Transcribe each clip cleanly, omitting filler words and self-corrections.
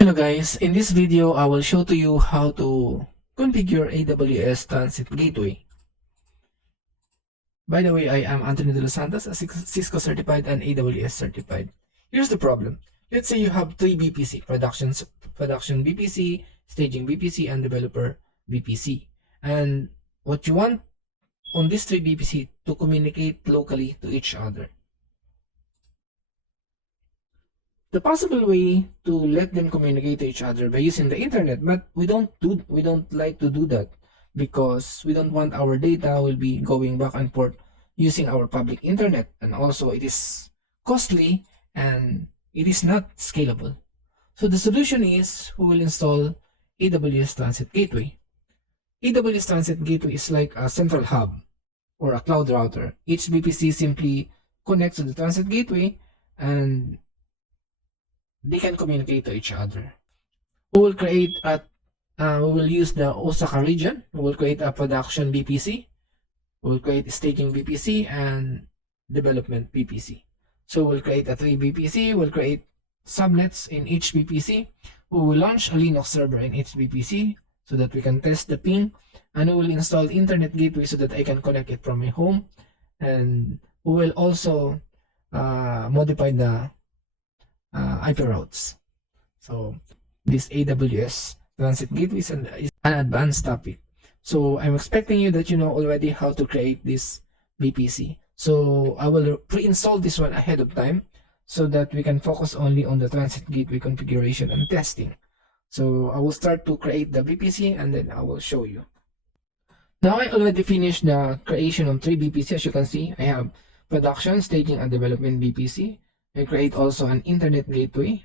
Hello guys, in this video I will show to you how to configure AWS Transit Gateway. By the way, I am Anthony De Los Santos, a Cisco certified and AWS certified. Here's the problem. Let's say you have three VPC, production VPC, staging VPC, and developer VPC. And what you want on these three VPC to communicate locally to each other. The possible way to let them communicate to each other by using the internet, but we don't like to do that because we don't want our data will be going back and forth using our public internet, and also it is costly and it is not scalable. So the solution is we will install AWS Transit Gateway. AWS Transit Gateway is like a central hub or a cloud router. Each VPC simply connects to the Transit Gateway and they can communicate to each other. We will use the Osaka region. We will create a production VPC. We will create a staging VPC and development VPC. So we'll create a 3 VPC. We'll create subnets in each VPC. We will launch a Linux server in each VPC so that we can test the ping. And we will install Internet Gateway so that I can connect it from my home. And we will also modify the IP routes. So this AWS Transit Gateway is an advanced topic. So I'm expecting you that you know already how to create this VPC. So I will pre-install this one ahead of time so that we can focus only on the Transit Gateway configuration and testing. So I will start to create the VPC and then I will show you. Now I already finished the creation of 3 VPC. As you can see, I have production, staging, and development VPC. I create also an internet gateway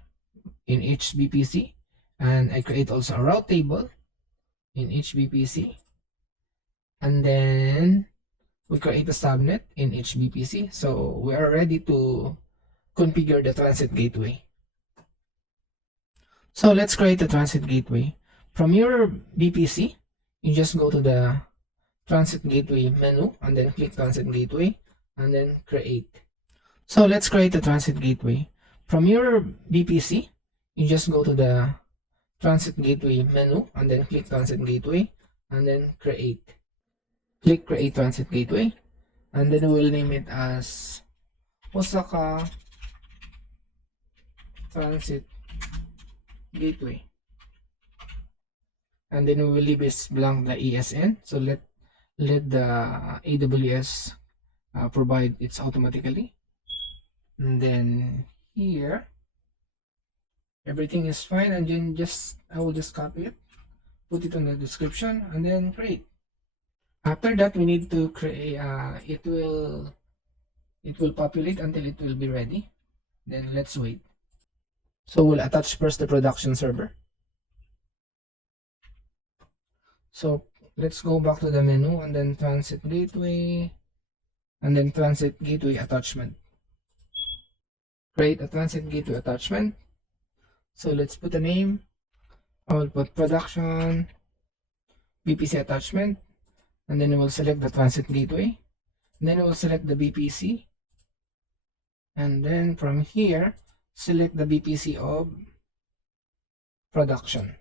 in each VPC, and I create also a route table in each VPC, and then we create a subnet in each VPC. So we are ready to configure the transit gateway. So let's create the transit gateway. From your VPC, you just go to the transit gateway menu and then click transit gateway and then create. So let's create the transit gateway. From your VPC, you just go to the transit gateway menu and then click transit gateway and then create. Click create transit gateway and then we'll name it as Osaka Transit Gateway. And then we will leave this blank, the ESN. So let the AWS provide it automatically. And then here everything is fine, and then I will just copy it, put it on the description, and then create. After that, we need to create it will populate until it will be ready. Then let's wait. So we'll attach first the production server. So let's go back to the menu and then transit gateway and then transit gateway attachment. Create a transit gateway attachment. So let's put a name. I will put production VPC attachment, and then we will select the transit gateway. And then we will select the VPC, and then from here select the VPC of production,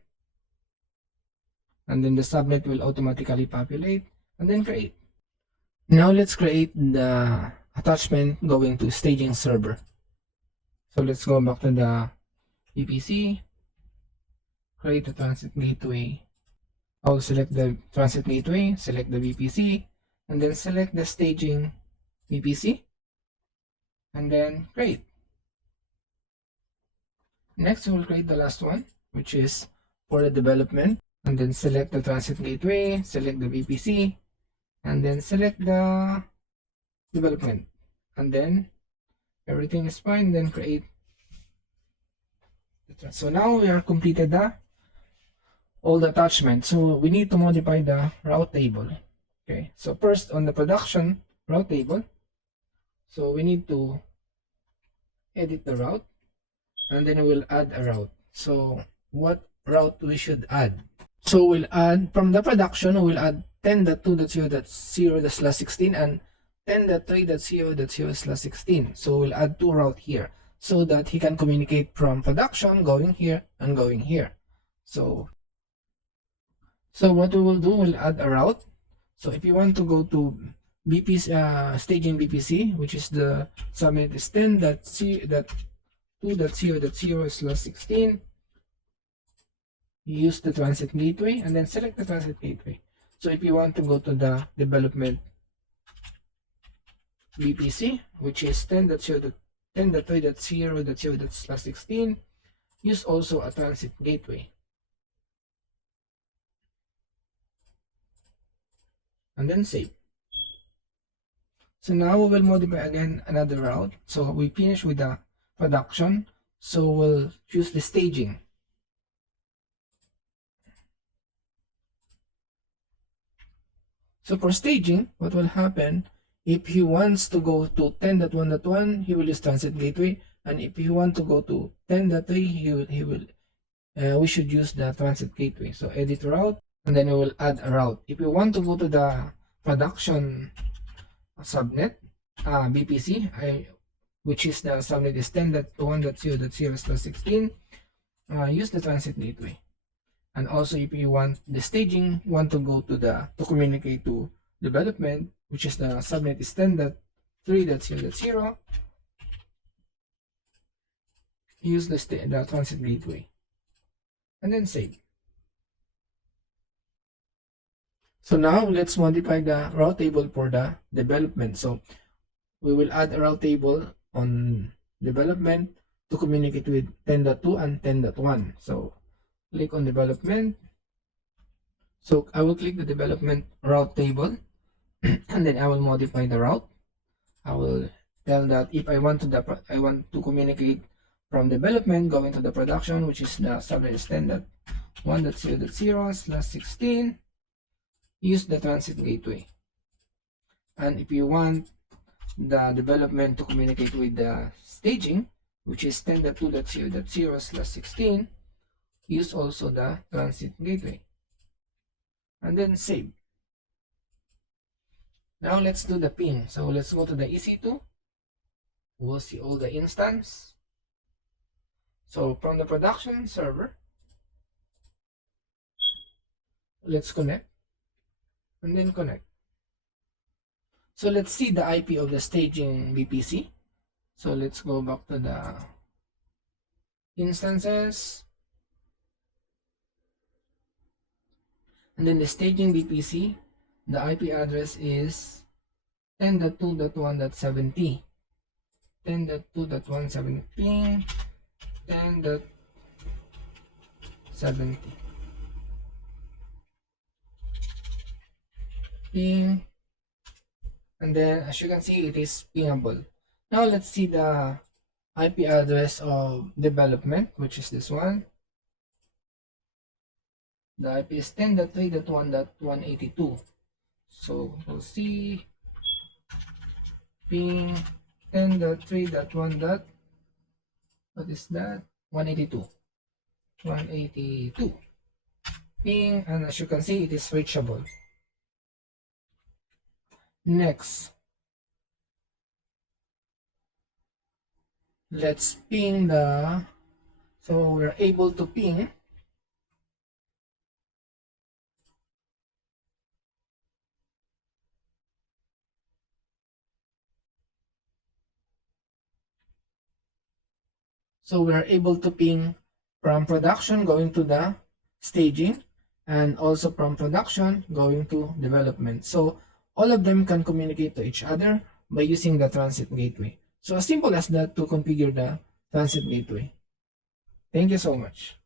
and then the subnet will automatically populate and then create. Now let's create the attachment going to staging server. So let's go back to the VPC, create the transit gateway. I will select the transit gateway, select the VPC, and then select the staging VPC, and then create. Next, we will create the last one, which is for the development, and then select the transit gateway, select the VPC, and then select the development, and then everything is fine, then create. So now we are completed all the attachments. So we need to modify the route table. Okay, so first on the production route table, so we need to edit the route, and then we'll add a route. So what route we should add? So we'll add from the production, we'll add 10.2.0.0/16 and 10.3.0.0/16. So we'll add 2 routes here. so that he can communicate from production going here and going here. So what we will do, we'll add a route. So if you want to go to BPC, staging BPC, which is the subnet is 10.2.0.0/16, use the transit gateway and then select the transit gateway. So if you want to go to the development BPC, which is 10.3.0.0/16, use also a transit gateway. And then save. So now we will modify again another route. So we finish with the production. So we'll choose the staging. So for staging, what will happen, if he wants to go to 10.1.1, he will use transit gateway. And if he want to go to 10.3, we should use the transit gateway. So edit route, and then we will add a route. If you want to go to the production subnet, BPC, which is the subnet is 10.1.0.0/16, use the transit gateway. And also if you want the staging, want to go to communicate to development, which is the subnet is 10.3.0.0, use the transit gateway. And then save. So now let's modify the route table for the development. So we will add a route table on development to communicate with 10.2 and 10.1. So click on development. So I will click the development route table and then I will modify the route. I will tell that if I want to communicate from development going to the production, which is the subnet is 10.1.0.0/16, use the transit gateway. And if you want the development to communicate with the staging, which is 10.2.0.0/16, use also the transit gateway. And then save. Now let's do the ping. So let's go to the EC2. We'll see all the instance. So from the production server, let's connect. And then connect. So let's see the IP of the staging BPC. So let's go back to the instances. And then the staging BPC, the IP address is 10.2.1.70. 10.2.170 ping 10.70 ping, and then as you can see it is pingable. Now let's see the IP address of development, which is this one. The IP is 10.3.1.182. So we'll see ping 10.3.1. What is that? 182. 182 ping, and as you can see it is reachable. Next, let's ping so we're able to ping from production going to the staging, and also from production going to development. So all of them can communicate to each other by using the transit gateway. So as simple as that to configure the transit gateway. Thank you so much.